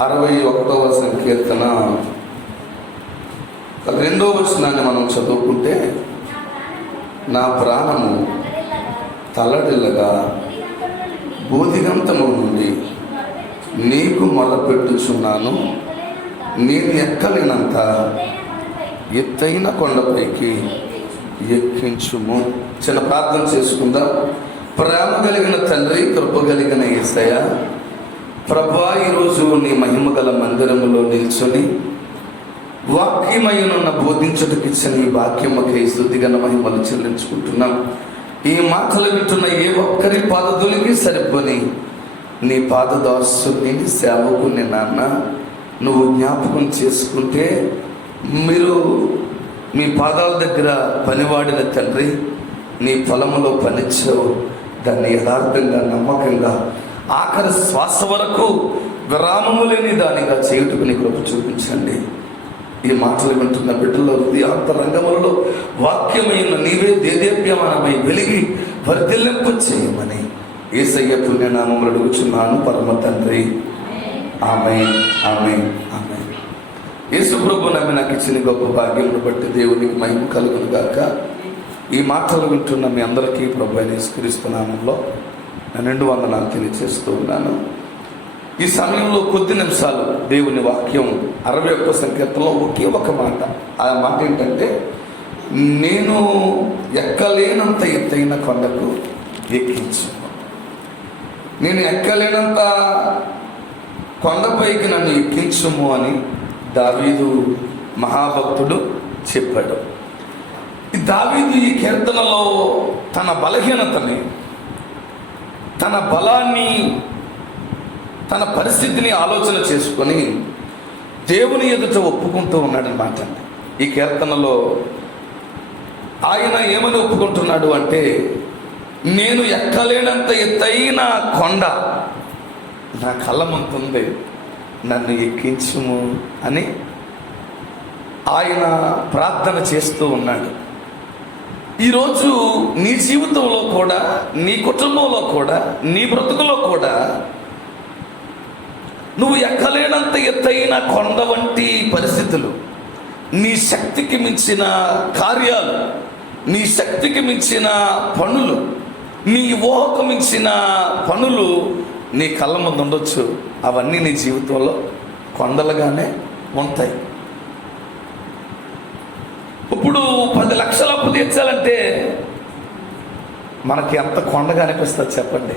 61వ సంకీర్తన 2వ వచనాన్ని మనం చదువుకుంటే, నా ప్రాణము తల్లడిల్లగా బోధిగంతము నుండి నీకు మొదలుపెట్టుచున్నాను. నేను ఎక్కలేనంత ఎత్తైన కొండపైకి ఎక్కించుము. చిన్న ప్రార్థన చేసుకుందాం. ప్రేమ కలిగిన తండ్రి, కృప కలిగిన యేసయ్య, ప్రభువా, ఈరోజు నీ మహిమ గల మందిరములో నిల్చొని వాక్యమయ్యనున్న బోధించుటకు ఇచ్చిన ఈ వాక్యముకై స్తుతిగల మహిమలు చెల్లించుకుంటున్నాం. ఈ మాటలు వింటున్న ఏ ఒక్కరి పాదదులకి సరిపోని నీ పాదదాసుని, నీ సేవకుని నాన్న నువ్వు జ్ఞాపకం చేసుకుంటే, మీరు మీ పాదాల దగ్గర పనివాడిన తండ్రి, నీ పొలములో పనిచ్చావు. దాన్ని యథార్థంగా, నమ్మకంగా, ఆఖరి శ్వాస వరకు విరామము లేని దానిగా చేయుటకు నీ కృప చూపించండి. ఈ మాటలు వింటున్న బిడ్డల్లో హృదయాంతరంగములలో వాక్యమైన నీవే దేదీప్యమానమై వెలిగి వర్ధిల్లింప చేయమని యేసయ్య పుణ్యనామములు అడుగుచున్నాను పరమ తండ్రి. ఆమేన్, ఆమేన్, ఆమేన్. యేసు ప్రభు నాకు ఇచ్చిన గొప్ప భాగ్యమును బట్టి దేవునికి మహిమ కలుగును గాక. ఈ మాటలు వింటున్న మీ అందరికీ ప్రభు అయిన యేసుక్రీస్తు నామములో నిండు వందనాలు తెలియజేస్తూ ఉన్నాను. ఈ సమయంలో కొద్ది నిమిషాలు దేవుని వాక్యం 61వ సంకీర్తనలో ఒకే ఒక మాట. ఆ మాట ఏంటంటే, నేను ఎక్కలేనంత ఎత్తైన కొండకు ఎక్కించు. నేను ఎక్కలేనంత కొండపైకి నన్ను ఎక్కించుము అని దావీదు మహాభక్తుడు చెప్పాడు. ఈ దావీదు ఈ కీర్తనలో తన బలహీనతని, తన బలాన్ని, తన పరిస్థితిని ఆలోచన చేసుకొని దేవుని ఎదుట ఒప్పుకుంటూ ఉన్నాడనమాట. ఈ కీర్తనలో ఆయన ఏమని ఒప్పుకుంటున్నాడు అంటే, నేను ఎక్కలేనంత ఎత్తైన కొండ నా కళ్ళ ముందుంది, నన్ను ఎక్కించుము అని ఆయన ప్రార్థన చేస్తూ ఉన్నాడు. ఈరోజు నీ జీవితంలో కూడా, నీ కుటుంబంలో కూడా, నీ బ్రతుకులో కూడా నువ్వు ఎక్కలేనంత ఎత్తైన కొండ వంటి పరిస్థితులు, నీ శక్తికి మించిన కార్యాలు, నీ శక్తికి మించిన పనులు, నీ ఊహకు మించిన పనులు నీ కళ్ళ ముందు ఉండొచ్చు. అవన్నీ నీ జీవితంలో కొండలుగానే ఉంటాయి. ఇప్పుడు 10 లక్షల అప్పు తీర్చాలంటే మనకి ఎంత కొండగా అనిపిస్తుంది చెప్పండి.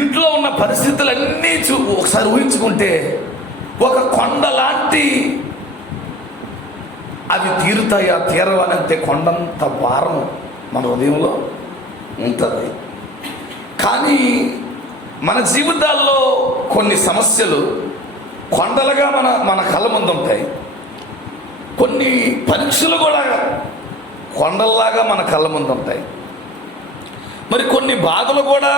ఇంట్లో ఉన్న పరిస్థితులన్నీ ఒకసారి ఊహించుకుంటే ఒక కొండ లాంటి, అవి తీరుతాయా తీరవనంతే కొండంత భారం మన హృదయంలో ఉంటుంది. కానీ మన జీవితాల్లో కొన్ని సమస్యలు కొండలుగా మన కళ్ళ ముందు ఉంటాయి. కొన్ని పరీక్షలు కూడా కొండల్లాగా మన కళ్ళ ముందు ఉంటాయి. మరి కొన్ని బాధలు కూడా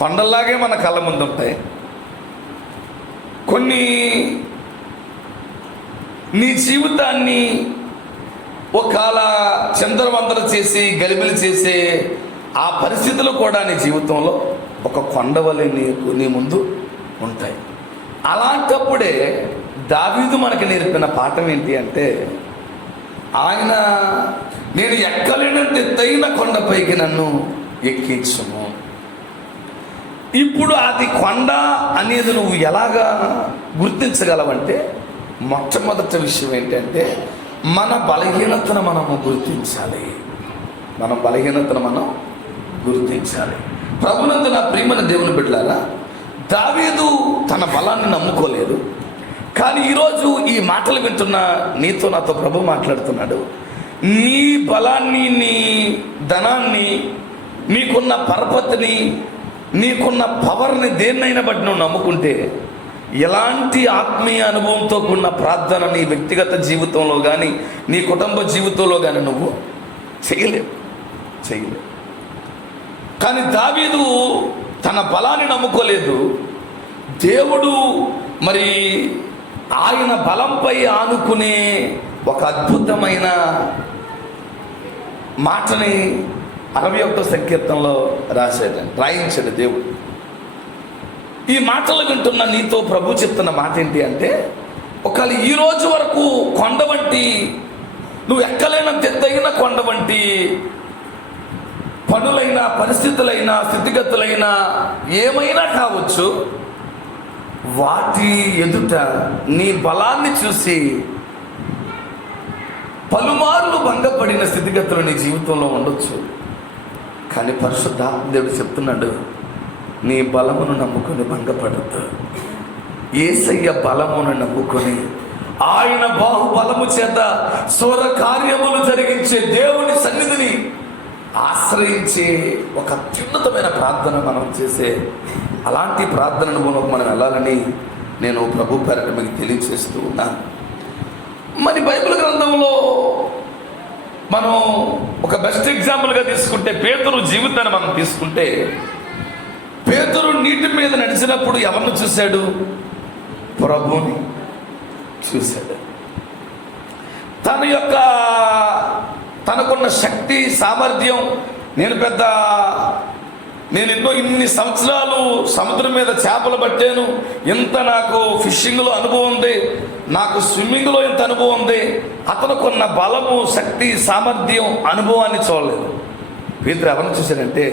కొండల్లాగే మన కళ్ళ ముందు ఉంటాయి. కొన్ని నీ జీవితాన్ని ఒకవేళ చిందరవందర చేసి గలిబిలి చేసే ఆ పరిస్థితులు కూడా నీ జీవితంలో ఒక కొండవలె నీ ముందు ఉంటాయి. అలాంటప్పుడే దావీదు మనకి నేర్పిన పాఠం ఏంటి అంటే, ఆయన నేను ఎక్కలేనంత ఎత్తైన కొండపైకి నన్ను ఎక్కించుము. ఇప్పుడు అది కొండ అనేది నువ్వు ఎలాగా గుర్తించగలవంటే, మొట్టమొదటి విషయం ఏంటంటే, మన బలహీనతను మనము గుర్తించాలి. మన బలహీనతను మనం గుర్తించాలి. ప్రభునందు నా ప్రియమైన దేవుని బిడ్డలారా, దావీదు తన బలాన్ని నమ్ముకోలేదు. కానీ ఈరోజు ఈ మాటలు వింటున్న నీతో, నాతో ప్రభు మాట్లాడుతున్నాడు. నీ బలాన్ని, నీ ధనాన్ని, నీకున్న పరపతిని, నీకున్న పవర్ని, దేన్నైనా బట్టి నువ్వు నమ్ముకుంటే ఎలాంటి ఆత్మీయ అనుభవంతో కూడిన ప్రార్థన నీ వ్యక్తిగత జీవితంలో కానీ, నీ కుటుంబ జీవితంలో కానీ నువ్వు చేయలేవు. కానీ దావీదు తన బలాన్ని నమ్ముకోలేదు. దేవుడు మరి ఆయన బలంపై ఆనుకునే ఒక అద్భుతమైన మాటని 61వ సంకీర్తనలో రాయించాడు దేవుడు. ఈ మాటలు వింటున్న నీతో ప్రభు చెప్తున్న మాట ఏంటి అంటే, ఒకవేళ ఈ రోజు వరకు కొండ వంటి, నువ్వు ఎక్కలేనంత ఎత్తైన కొండ వంటి పనులైనా, పరిస్థితులైనా, స్థితిగతులైనా ఏమైనా కావచ్చు, వాటి ఎదుట నీ బలాన్ని చూసి పలుమార్లు భంగపడిన స్థితిగతులు నీ జీవితంలో ఉండొచ్చు. కానీ పరిశుద్ధాత్మ దేవుడు చెప్తున్నాడు, నీ బలమును నమ్ముకొని భంగపడద్దు. యేసయ్య బలమును నమ్ముకొని, ఆయన బాహుబలము చేత సౌర కార్యములు జరిగించే దేవుని సన్నిధిని ఆశ్రయించే ఒక అత్యున్నతమైన ప్రార్థన మనం చేసే, అలాంటి ప్రార్థన అనుభవంలోకి మనం వెళ్ళాలని నేను ప్రభు పేరట మీకు తెలియజేస్తూ ఉన్నాను. మరి బైబిల్ గ్రంథంలో మనం ఒక బెస్ట్ ఎగ్జాంపుల్గా తీసుకుంటే పేతురు జీవితాన్ని మనం తీసుకుంటే, పేతురు నీటి మీద నడిచినప్పుడు ఎవరిని చూశాడు? ప్రభుని చూశాడు. తనకున్న శక్తి, సామర్థ్యం, నేను ఇన్ని సంవత్సరాలు సముద్రం మీద చేపలు పట్టాను, ఇంత నాకు ఫిషింగ్లో అనుభవం ఉంది, నాకు స్విమ్మింగ్లో ఇంత అనుభవం ఉంది. అతనుకున్న బలము, శక్తి, సామర్థ్యం, అనుభవాన్ని చూడలేదు. పేతురు ఎవరిని చూశాడంటే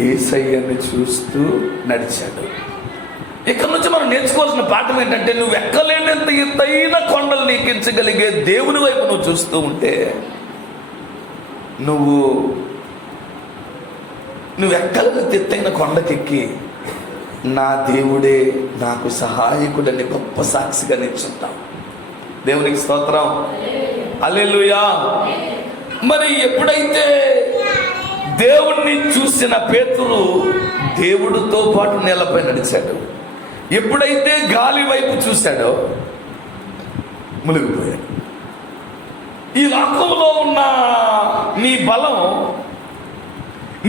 యేసయ్యని చూస్తూ నడిచాడు. ఇక్కడ నుంచి మనం నేర్చుకోవాల్సిన పాఠం ఏంటంటే, నువ్వు ఎక్కలేనంత ఎత్తైన కొండలు నీకించగలిగే దేవుని వైపు నువ్వు చూస్తూ ఉంటే, నువ్వు ఎక్కలేనంత ఎత్తైన కొండకెక్కి నా దేవుడే నాకు సహాయకుడని గొప్ప సాక్షిగా నిల్చుంటావు. దేవునికి స్తోత్రం, హల్లెలూయా. మరి ఎప్పుడైతే దేవుణ్ణి చూసిన పేతురు దేవుడితో పాటు నేలపై నడిచాడు, ఎప్పుడైతే గాలి వైపు చూశాడో మునిగిపోయాడు. ఈ లోకంలో ఉన్న నీ బలం,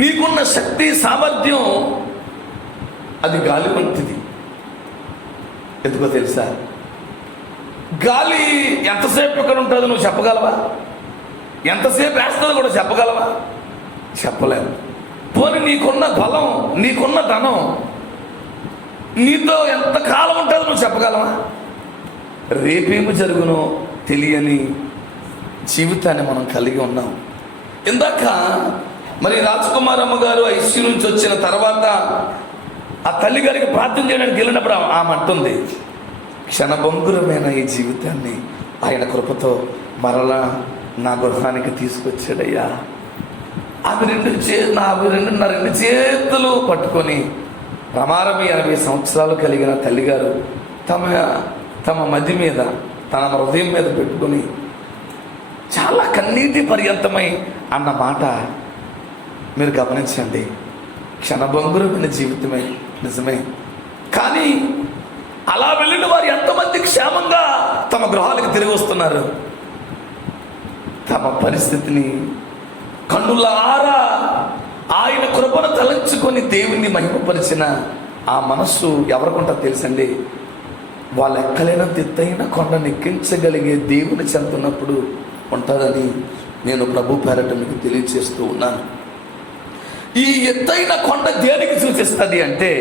నీకున్న శక్తి, సామర్థ్యం అది గాలి వంటిది. ఎందుకో తెలుసా? గాలి ఎంతసేపు ఎక్కడ ఉంటుందో నువ్వు చెప్పగలవా? ఎంతసేపు వేస్తుందో కూడా చెప్పగలవా? చెప్పలేము. పోనీ నీకున్న బలం, నీకున్న ధనం నీతో ఎంతకాలం ఉంటుందో నువ్వు చెప్పగలవా? రేపేమి జరుగునో తెలియని జీవితాన్ని మనం కలిగి ఉన్నాం. ఇందాక మరి రాజకుమారమ్మ గారు ఐసీయూ నుంచి వచ్చిన తర్వాత ఆ తల్లి గారికి ప్రార్థన చేయడానికి వెళ్ళినప్పుడు ఆమె అంటుంది, క్షణభంగురమైన ఈ జీవితాన్ని ఆయన కృపతో మరలా నా గృహానికి తీసుకొచ్చాడయ్యా. ఆమె రెండు చేతులు పట్టుకొని రమారమి 80 సంవత్సరాలు కలిగిన తల్లిగారు తమ మది మీద, తన హృదయం మీద పెట్టుకొని చాలా కన్నీటి పర్యంతమై అన్న మాట మీరు గమనించండి. క్షణభంగురమైన జీవితమే, నిజమే. కానీ అలా వెళ్ళిన వారు ఎంతమంది క్షేమంగా తమ గృహాలకు తిరిగి వస్తున్నారు? తమ పరిస్థితిని కన్నులారా ఆయన కృపను తలంచుకొని దేవుణ్ణి మహిమపరిచిన ఆ మనస్సు ఎవరికుంటా తెలుసండి? వాళ్ళు ఎక్కలేనంత ఎత్తైన కొండను ఎక్కించగలిగే దేవుని చెందుతున్నప్పుడు ఉంటుందని నేను ప్రభు పేరట మీకు తెలియజేస్తూ ఉన్నాను. ఈ ఎత్తైన కొండ దేనికి సూచిస్తుంది అంటే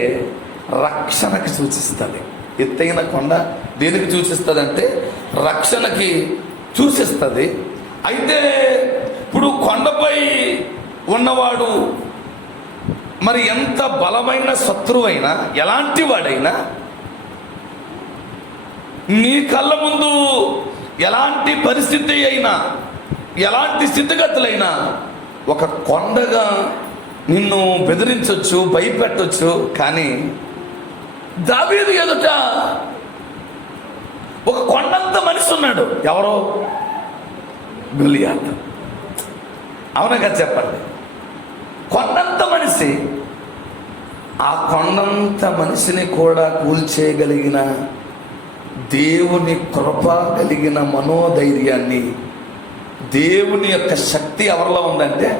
రక్షణకి సూచిస్తుంది. ఎత్తైన కొండ దేనికి సూచిస్తుంది అంటే రక్షణకి సూచిస్తుంది. అయితే ఇప్పుడు కొండపై ఉన్నవాడు మరి ఎంత బలమైన శత్రువైనా, ఎలాంటి వాడైనా, నీ కళ్ళ ముందు ఎలాంటి పరిస్థితి అయినా, ఎలాంటి స్థితిగతులైనా ఒక కొండగా నిన్ను బెదిరించవచ్చు, భయపెట్టవచ్చు. కానీ దావీదు ఎదుట ఒక కొండంత మనిషి ఉన్నాడు. ఎవరో? గొలియాతు. అవునా కదా చెప్పండి? కొండంత మనిషి. ఆ కొండంత మనిషిని కూడా కూల్చేయగలిగిన దేవుని కృప కలిగిన మనోధైర్యాన్ని, దేవుని యొక్క శక్తి ఎవరిలో ఉందంటే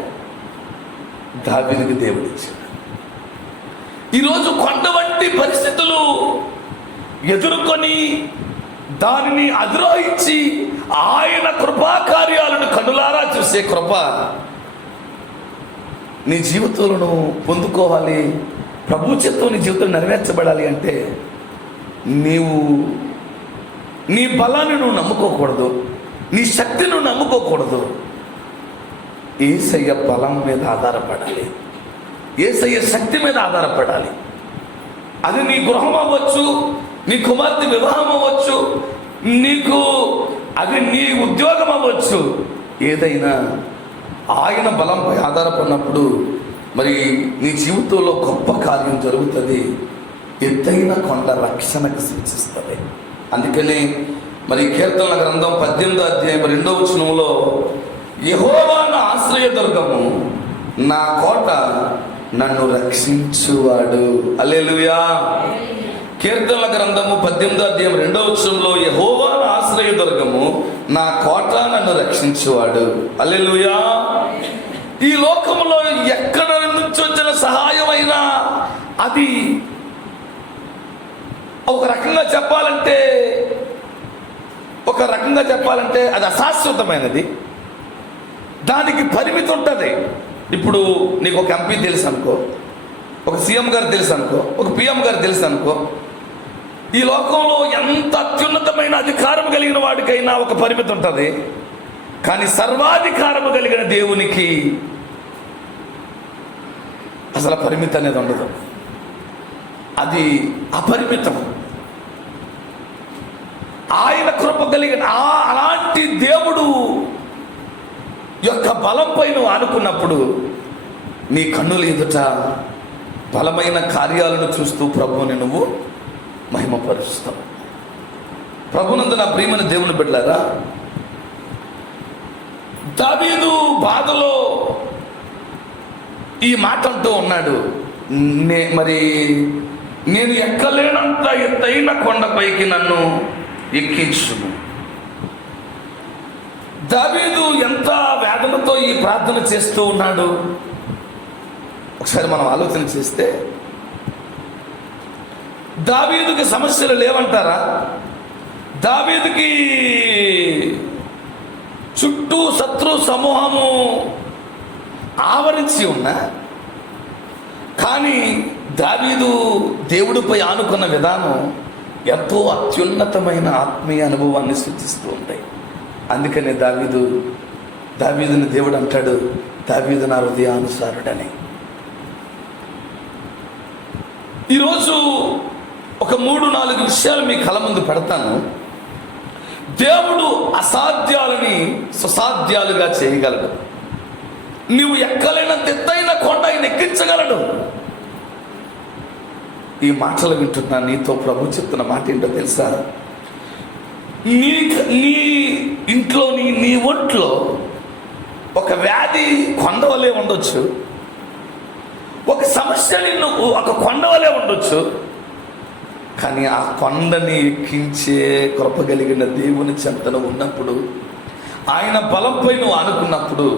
దావీదుకి దేవుడు ఇచ్చాడు. ఈరోజు కొండ వంటి పరిస్థితులు ఎదుర్కొని దానిని అధిరోహించి ఆయన కృపా కార్యాలను కనులారా చూసే కృప నీ జీవితంలో పొందుకోవాలి ప్రభు చిత్తం నీ జీవితం నెరవేర్చబడాలి అంటే నీవు నీ బలాన్ని నువ్వు నమ్ముకోకూడదు, నీ శక్తిని నువ్వు నమ్ముకోకూడదు. యేసయ్య బలం మీద ఆధారపడాలి, యేసయ్య శక్తి మీద ఆధారపడాలి. అది నీ గృహం అవ్వచ్చు, నీ కుమార్తె వివాహం అవ్వచ్చు, నీకు అది నీ ఉద్యోగం అవ్వచ్చు. ఏదైనా ఆయన బలంపై ఆధారపడినప్పుడు మరి నీ జీవితంలో గొప్ప కార్యం జరుగుతుంది. ఎత్తైన కొండ రక్షణకు సూచిస్తుంది. అందుకని మరి కీర్తనల గ్రంథం 18వ అధ్యాయం 2వ వచనంలో యెహోవా నా ఆశ్రయదుర్గము, నా కోట, నన్ను రక్షించువాడు. హల్లెలూయా. కీర్తనల గ్రంథము 18వ అధ్యాయం 2వ వచనంలో యెహోవా నా ఆశ్రయదుర్గము, నా కోట, నన్ను రక్షించువాడు. హల్లెలూయా. ఈ లోకంలో ఎక్కడ నుంచి వచ్చిన సహాయమైనా అది ఒక రకంగా చెప్పాలంటే అది అశాశ్వతమైనది, దానికి పరిమితి ఉంటుంది. ఇప్పుడు నీకు ఒక ఎంపీ తెలుసు అనుకో, ఒక సీఎం గారు తెలుసు అనుకో, ఒక పిఎం గారు తెలుసు అనుకో. ఈ లోకంలో ఎంత అత్యున్నతమైన అధికారం కలిగిన వాడికైనా ఒక పరిమితి ఉంటుంది. కానీ సర్వాధికారము కలిగిన దేవునికి అసలు పరిమితి అనేది ఉండదు, అది అపరిమితం. ఆయన కృప కలిగిన అలాంటి దేవుడు యొక్క బలంపై నువ్వు ఆనుకున్నప్పుడు నీ కన్నుల ఎదుట బలమైన కార్యాలను చూస్తూ ప్రభువుని నువ్వు మహిమపరుస్తావు. ప్రభునందు నా ప్రియమైన దేవుని బిడ్డలారా, దావీదు బాధలో ఈ మాట అంటూ ఉన్నాడు, నేను ఎక్కలేనంత ఎత్తైన కొండపైకి నన్ను ఎక్కించును. దావీదు ఎంత వేదనతో ఈ ప్రార్థన చేస్తూ ఉన్నాడు. ఒకసారి మనం ఆలోచన చేస్తే దావీదుకి సమస్యలు లేవంటారా? దావీదుకి చుట్టూ శత్రు సమూహము ఆవరించి ఉన్నా కానీ దావీదు దేవుడిపై ఆనుకున్న విధానం ఎంతో అత్యున్నతమైన ఆత్మీయ అనుభవాన్ని సూచిస్తూ ఉంటాయి. అందుకనే దావీదుని దేవుడు అంటాడు, దావీదు నా హృదయానుసారుడని. ఈరోజు ఒక 3-4 విషయాలు మీ కళ్ళ ముందు పెడతాను. దేవుడు అసాధ్యాలని సుసాధ్యాలుగా చేయగలడు. నువ్వు ఎక్కలేనంత ఎత్తైన కొండ ఆయన ఎక్కించగలడు. ఈ మాటలు వింటున్నా నీతో ప్రభు చెప్తున్న మాట ఏంటో తెలుసా? నీ ఇంట్లో నీ ఒంట్లో ఒక వ్యాధి కొండవలే ఉండొచ్చు, ఒక సమస్య నిన్ను ఒక కొండవలే ఉండొచ్చు. కానీ ఆ కొండని ఎక్కించే కృప కలిగిన దేవుని చెంతన ఉన్నప్పుడు, ఆయన బలంపై నువ్వు ఆనుకున్నప్పుడు,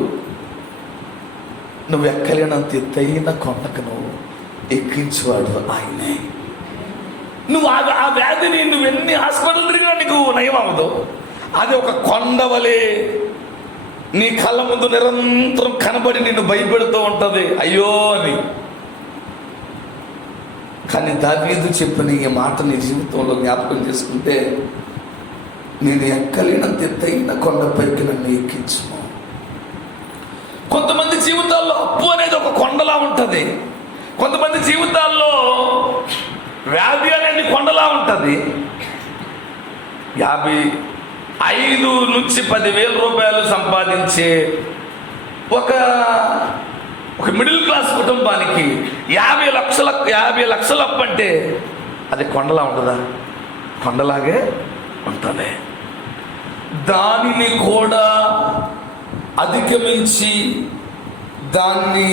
నువ్వు ఎక్కలేనంత ఎత్తైన కొండకు నువ్వు ఎక్కించువాడు ఆయనే. నువ్వు ఆ వ్యాధిని నువ్వు ఎన్ని హాస్పిటల్ తిరిగినా నీకు నయం అవ్వదు. అది ఒక కొండవలే నీ కళ్ళ ముందు నిరంతరం కనబడి నిన్ను భయపెడుతూ ఉంటుంది, అయ్యో అని. కానీ దావీదు చెప్పిన ఈ మాట నీ జీవితంలో జ్ఞాపకం చేసుకుంటే, నేను ఎక్కలేనంత ఎత్తైన కొండపైకి నన్ను ఎక్కించును. కొంతమంది జీవితాల్లో అప్పు అనేది ఒక కొండలా ఉంటుంది, కొంతమంది జీవితాల్లో వ్యాధి అనేది కొండలా ఉంటుంది. 5 నుంచి 10,000 రూపాయలు సంపాదించే ఒక మిడిల్ క్లాస్ కుటుంబానికి 50 లక్షలు అప్పు అంటే అది కొండలా ఉంటుందా? కొండలాగే ఉంటుంది. దానిని కూడా అధిగమించి దాన్ని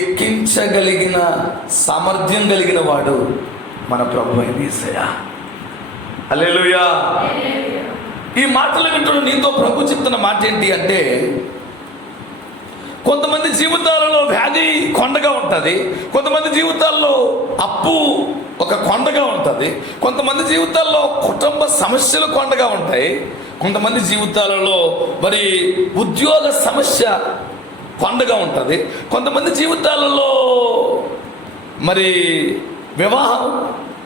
ఎక్కించగలిగిన సామర్థ్యం కలిగిన వాడు మన ప్రభు అయిన యేసయ్య. హల్లెలూయా. ఈ మాటలు వింటున్న నీతో ప్రభు చెప్తున్న మాట ఏంటి అంటే, కొంతమంది జీవితాలలో వ్యాధి కొండగా ఉంటుంది, కొంతమంది జీవితాల్లో అప్పు ఒక కొండగా ఉంటుంది, కొంతమంది జీవితాల్లో కుటుంబ సమస్యలు కొండగా ఉంటాయి, కొంతమంది జీవితాలలో మరి ఉద్యోగ సమస్య కొండగా ఉంటుంది, కొంతమంది జీవితాలలో మరి వివాహం,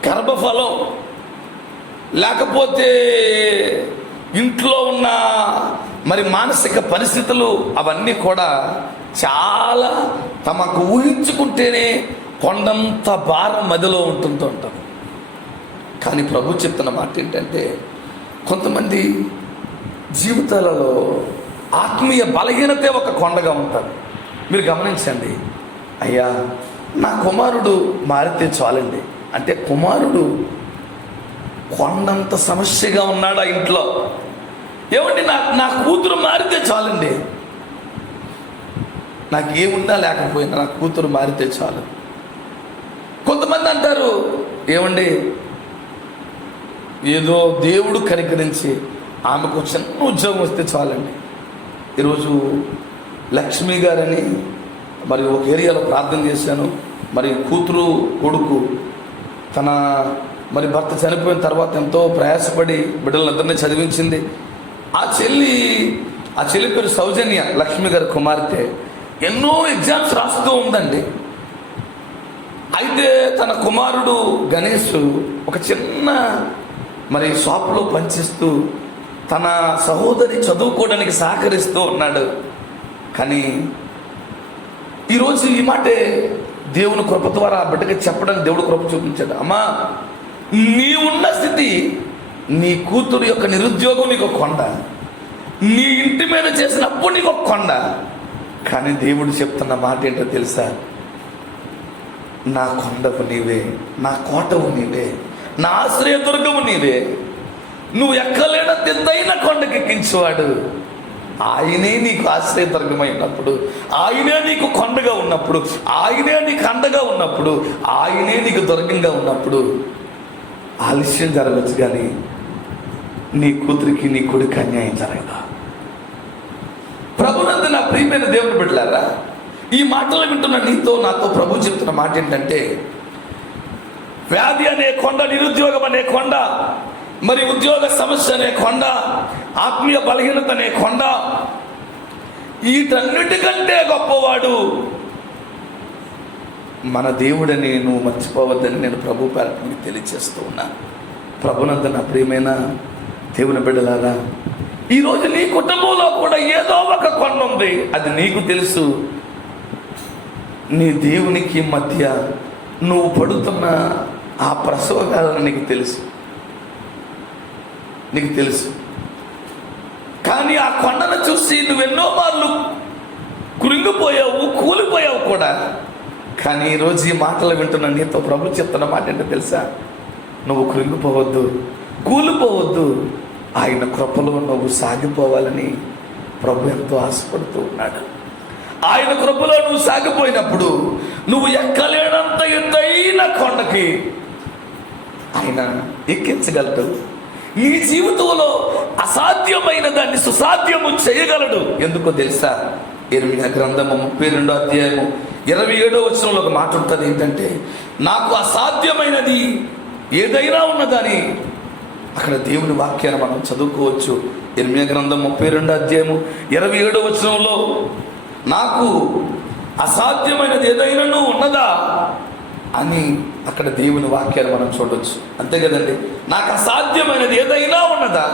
గర్భఫలం, లేకపోతే ఇంట్లో ఉన్న మరి మానసిక పరిస్థితులు అవన్నీ కూడా చాలా తమకు ఊహించుకుంటేనే కొండంత భారం మదిలో ఉంటుంటూ ఉంటాం. కానీ ప్రభు చెప్తున్న మాట ఏంటంటే, కొంతమంది జీవితాలలో ఆత్మీయ బలహీనతే ఒక కొండగా ఉంటారు. మీరు గమనించండి, అయ్యా నా కుమారుడు మారితే చాలండి అంటే కుమారుడు కొండంత సమస్యగా ఉన్నాడు ఆ ఇంట్లో. ఏమండి, నా కూతురు మారితే చాలండి, నాకు ఏమున్నా లేకపోయినా నా కూతురు మారితే చాలు. కొంతమంది అంటారు, ఏమండి ఏదో దేవుడు కనికరించి ఆమెకు చిన్న ఉద్యోగం వస్తే చాలండి. ఈరోజు లక్ష్మి గారని మరి ఒక ఏరియాలో ప్రార్థన చేశాను. మరి కూతురు కొడుకు తన మరి భర్త చనిపోయిన తర్వాత ఎంతో ప్రయాసపడి బిడ్డలందరినీ చదివించింది. ఆ చెల్లి పేరు సౌజన్య, లక్ష్మి గారి కుమార్తె. ఎన్నో ఎగ్జామ్స్ రాస్తూ ఉందండి. అయితే తన కుమారుడు గణేష్ ఒక చిన్న మరి షాప్లో పనిచేస్తూ తన సహోదరి చదువుకోవడానికి సహకరిస్తూ ఉన్నాడు. కానీ ఈరోజు ఈ మాటే దేవుని కృప ద్వారా ఆ బిడ్డకి చెప్పడానికి దేవుడు కృప చూపించాడు. అమ్మా, నీ ఉన్న స్థితి, నీ కూతురు యొక్క నిరుద్యోగం నీకు ఒక కొండ, నీ ఇంటి మీద చేసిన అప్పు నీకు ఒక కొండ. కానీ దేవుడు చెప్తున్న మాట ఏంటో తెలుసా? నా కొండవు నీవే, నా కోటవు నీవే, నా ఆశ్రయదుర్గము నీవే. నువ్వు ఎక్కలేనంత ఎత్తైన కొండకెక్కించేవాడు ఆయనే నీకు ఆశ్రయదుర్గమైనప్పుడు, ఆయనే నీకు కొండగా ఉన్నప్పుడు, ఆయనే నీకు అండగా ఉన్నప్పుడు, ఆయనే నీకు దుర్గంగా ఉన్నప్పుడు ఆలస్యం జరగచ్చు, కానీ నీ కూతురికి నీ కొడుకు అన్యాయం జరగదా? ప్రభునందు నా ప్రియమైన దేవుని బిడ్డలారా, ఈ మాటలు వింటున్న నీతో నాతో ప్రభు చెప్తున్న మాట ఏంటంటే, వ్యాధి అనే కొండ, నిరుద్యోగం అనే కొండ, మరి ఉద్యోగ సమస్య అనే కొండ, ఆత్మీయ బలహీనత అనే కొండ, వీటన్నిటికంటే గొప్పవాడు మన దేవుడని నువ్వు మర్చిపోవద్దని నేను ప్రభు పేరట మీకు తెలియజేస్తూ ఉన్నాను. ప్రభునందు నా ప్రియమైన దేవుని బిడ్డలారా, ఈరోజు నీ కుటుంబంలో కూడా ఏదో ఒక కొండ ఉంది, అది నీకు తెలుసు. నీ దేవునికి మధ్య నువ్వు పడుతున్న ఆ ప్రసవగాలను నీకు తెలుసు. కానీ ఆ కొండను చూసి నువ్వెన్నో మార్లు కృంగిపోయావు, కూలిపోయావు కూడా. కానీ ఈరోజు ఈ మాటలు వింటున్న నీతో ప్రభు చెప్తున్న మాట ఏంటో తెలుసా? నువ్వు కృంగిపోవద్దు, కూలిపోవద్దు, ఆయన కృపలో నువ్వు సాగిపోవాలని ప్రభు ఎంతో ఆశపడుతూ ఉన్నాడు. ఆయన కృపలో నువ్వు సాగిపోయినప్పుడు నువ్వు ఎక్కలేనంత ఎత్తైన కొండకి ఆయన ఎక్కించగలడు. నీ జీవితంలో అసాధ్యమైన దాన్ని సుసాధ్యము చేయగలడు. ఎందుకో తెలుసా? ఇర్మియా గ్రంథము 32వ అధ్యాయము 27వ వచనంలో ఒక మాట ఉంటుంది. ఏంటంటే, నాకు అసాధ్యమైనది ఏదైనా ఉన్నదని. అక్కడ దేవుని వాక్యాన్ని మనం చదువుకోవచ్చు. ఇర్మియా గ్రంథం 32వ అధ్యాయము 27వ వచనంలో, నాకు అసాధ్యమైనది ఏదైనా ఉన్నదా అని అక్కడ దేవుని వాక్యాన్ని మనం చూడవచ్చు. అంతే కదండి, నాకు అసాధ్యమైనది ఏదైనా ఉన్నదా?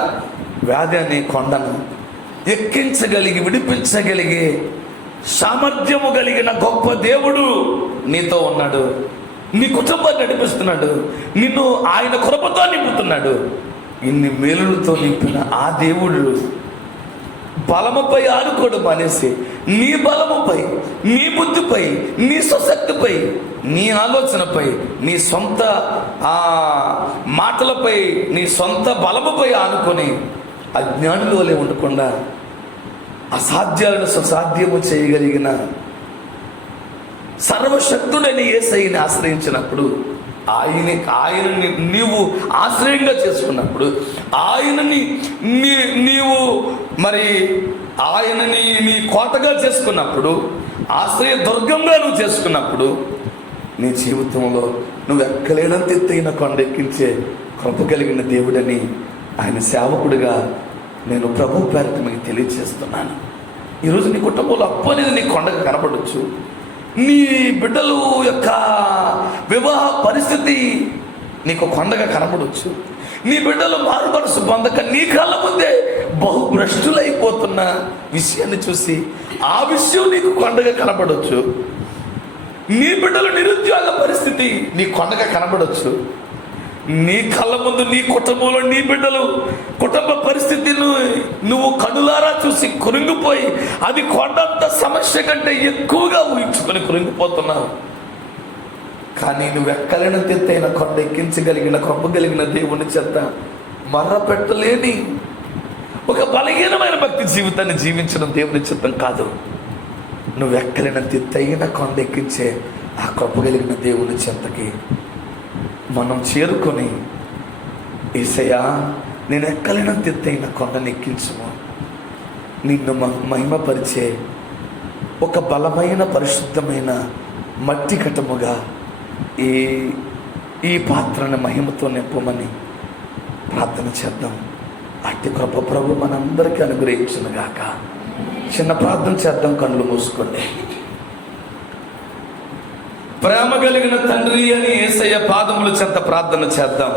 వ్యాధి అనే కొండను ఎక్కించగలిగి విడిపించగలిగే సామర్థ్యము కలిగిన గొప్ప దేవుడు నీతో ఉన్నాడు. నీ కుటుంబాన్ని నడిపిస్తున్నాడు, నిన్ను ఆయన కృపతో నింపుతున్నాడు. ఇన్ని మేలులతో నింపిన ఆ దేవుడు బలముపై ఆడుకోవడం అనేసి నీ బలముపై, నీ బుద్ధిపై, నీ స్వశక్తిపై, నీ ఆలోచనపై, నీ సొంత మాటలపై, నీ సొంత బలముపై ఆనుకొని అజ్ఞానుల వలె ఉండకుండా అసాధ్యాలను సుసాధ్యము చేయగలిగిన సర్వశక్తుడని యేసయ్యని ఆశ్రయించినప్పుడు, ఆయనని నీవు ఆశ్రయంగా చేసుకున్నప్పుడు, ఆయనని నీవు మరి ఆయనని నీ కోటగా చేసుకున్నప్పుడు, ఆశ్రయ దుర్గంగా నువ్వు చేసుకున్నప్పుడు, నీ జీవితంలో నువ్వు ఎక్కలేనంత ఎత్తైన కొండ ఎక్కించే కృప కలిగిన దేవుడని ఆయన సేవకుడిగా నేను ప్రభు పేరట మీకు తెలియజేస్తున్నాను. ఈరోజు నీ కుటుంబంలో అప్పు అనేది నీ కొండగా కనపడవచ్చు. నీ బిడ్డలు యొక్క వివాహ పరిస్థితి నీకు కొండగా కనబడవచ్చు. నీ బిడ్డలు మారు మనసు పొందక నీ కళ్ళ ముందే బహుభ్రష్టులైపోతున్న విషయాన్ని చూసి ఆ విషయం నీకు కొండగా కనబడవచ్చు. నీ బిడ్డలు నిరుద్యోగ పరిస్థితి నీ కొండగా కనబడవచ్చు. నీ కళ్ళ ముందు నీ కుటుంబంలో నీ బిడ్డలు కుటుంబ పరిస్థితిని నువ్వు కనులారా చూసి కురింగిపోయి అది కొండంత సమస్య కంటే ఎక్కువగా ఊహించుకొని కురింగిపోతున్నావు. కానీ నువ్వు ఎక్కలేనంత ఎత్తైన కొండ ఎక్కించగలిగిన కృపగలిగిన దేవుని చెంత మర్ర పెట్టలేని ఒక బలహీనమైన భక్తి జీవితాన్ని జీవించడం దేవుని చిత్తం కాదు. నువ్వు ఎక్కలేనంత ఎత్తైన కొండ ఎక్కించే ఆ కృపగలిగిన దేవుని చెంతకి మనం చేరుకొని, యేసయ్యా నేను ఎక్కలేనంత ఎత్తైన కొండను ఎక్కించుము, నిన్ను మహిమపరిచే ఒక బలమైన పరిశుద్ధమైన మట్టి కటముగా ఈ పాత్రను మహిమతో నింపమని ప్రార్థన చేద్దాం. అట్టి కృప ప్రభు మనందరికీ అనుగ్రహించునుగాక. చిన్న ప్రార్థన చేద్దాం, కళ్ళు మూసుకోండి. ప్రేమ కలిగిన తండ్రి అని యేసయ్య పాదముల చెంత ప్రార్థన చేద్దాం.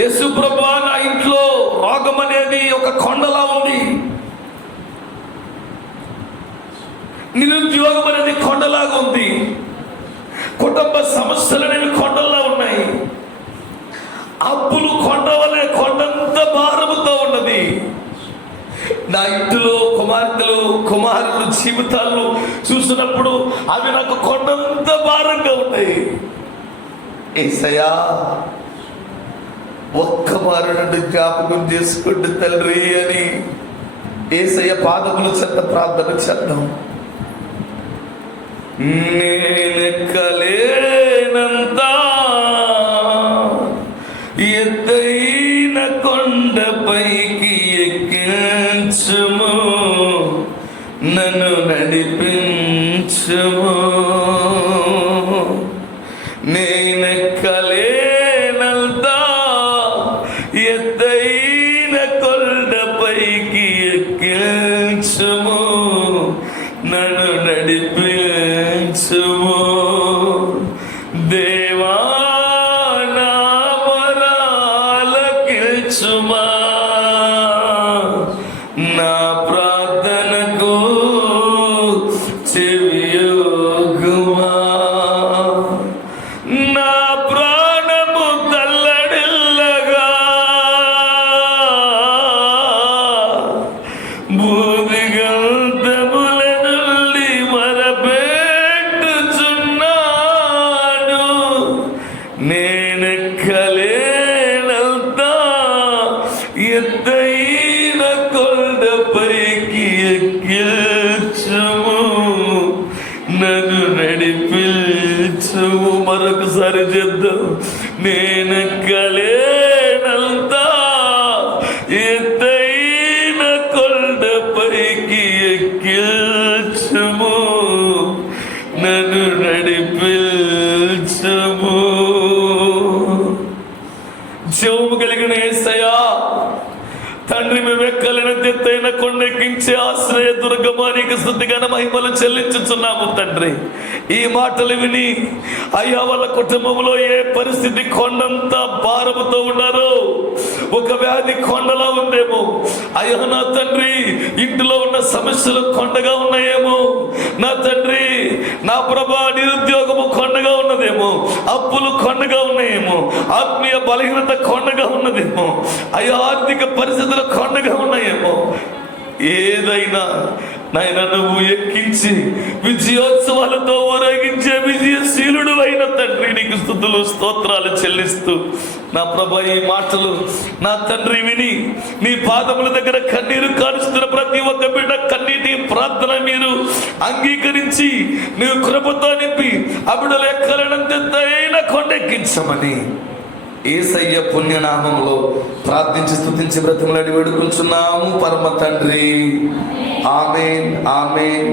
యేసు ప్రభువా, నా ఇంట్లో రోగం అనేది ఒక కొండలా ఉంది, నిరుద్యోగం అనేది కొండలాగా ఉంది, కుటుంబ సమస్యలు అనేవి కొండల్లా ఉన్నాయి, అప్పులు కొండ వలె కొండంత భారముతో ఉన్నది. నా ఇంటిలో కుమారులు జీవితాలను చూసినప్పుడు అవి నాకు కొండంత భారంగా ఉన్నాయి. యేసయ్యా, ఒక్క మారు నుండి జ్ఞాపకం చేసుకోండి తండ్రి అని యేసయ్య పాదముల చెంత ప్రార్థన చేద్దాం. నేనెక్కలేనంత ఎత్తైన కొండపైకి ఎక్కించుము, నన్ను నడిపించుము. నేనెక్కలేనంత ఎత్తైన కొండపైకి ఎక్కించుము, నన్ను నడిపించుము. దేవా, నా మొరలకించుమా, నా ప్రార్థనకు చెవియొగ్గుమా. నా ప్రాణము తల్లడిల్లగా భూదిగంతముల నుండి మరపెట్టుచున్నాను. నేనెక్కలేనంత ఎత్తైన కొండపైకి ఎక్కించుము, నన్ను నడిపించుము. మరొకసారి చెప్దాం. నేనెక్కలేనంత ఎత్తైన కొండపైకి ఎక్కించుము, నన్ను నడిపించుము. జీవము కలిగిన యేసయ్యా తండ్రి, మేము ఎక్కలేనంత ఎత్తైన కొండెక్కించే ఆశ్రయ దుర్గమానికి స్తుతిగాన మహిమలు చెల్లించుచున్నాము తండ్రి. ఈ మాటలు విని అయ్యా వాళ్ళ కుటుంబంలో ఏ పరిస్థితి కొండంత భారముతో ఉన్నారో, ఒక వ్యాధి కొండలా ఉందేమో అయ్యా నా తండ్రి, ఇంటిలో ఉన్న సమస్యలు కొండగా ఉన్నాయేమో నా తండ్రి, నా ప్రభా నిరుద్యోగము కొండగా ఉన్నదేమో, అప్పులు కొండగా ఉన్నాయేమో, ఆత్మీయ బలహీనత కొండగా ఉన్నదేమో, అయ్యా ఆర్థిక పరిస్థితులు కొండగా ఉన్నాయేమో, ఏదైనా నాయన నువ్వు ఎక్కించి విజయోత్సవాలతో ఊరేగించే విజయశీలుడు అయిన తండ్రి, నీకు స్తుతులు స్తోత్రాలు చెల్లిస్తూ నా ప్రభా ఈ మాటలు నా తండ్రి విని నీ పాదముల దగ్గర కన్నీరు కారుస్తున్న ప్రతి ఒక్క బిడ్డ కన్నీటి ప్రార్థన మీరు అంగీకరించి నీవు కృపతో నింపి ఆ బిడ్డలు ఎక్కలేనంత ఎత్తైన కొండెక్కించమని యేసయ్య పుణ్యనామంలో ప్రార్థించి స్తుతించి బ్రతిమలాడి వేడుకుంటున్నాము పరమ తండ్రి. ఆమేన్, ఆమేన్.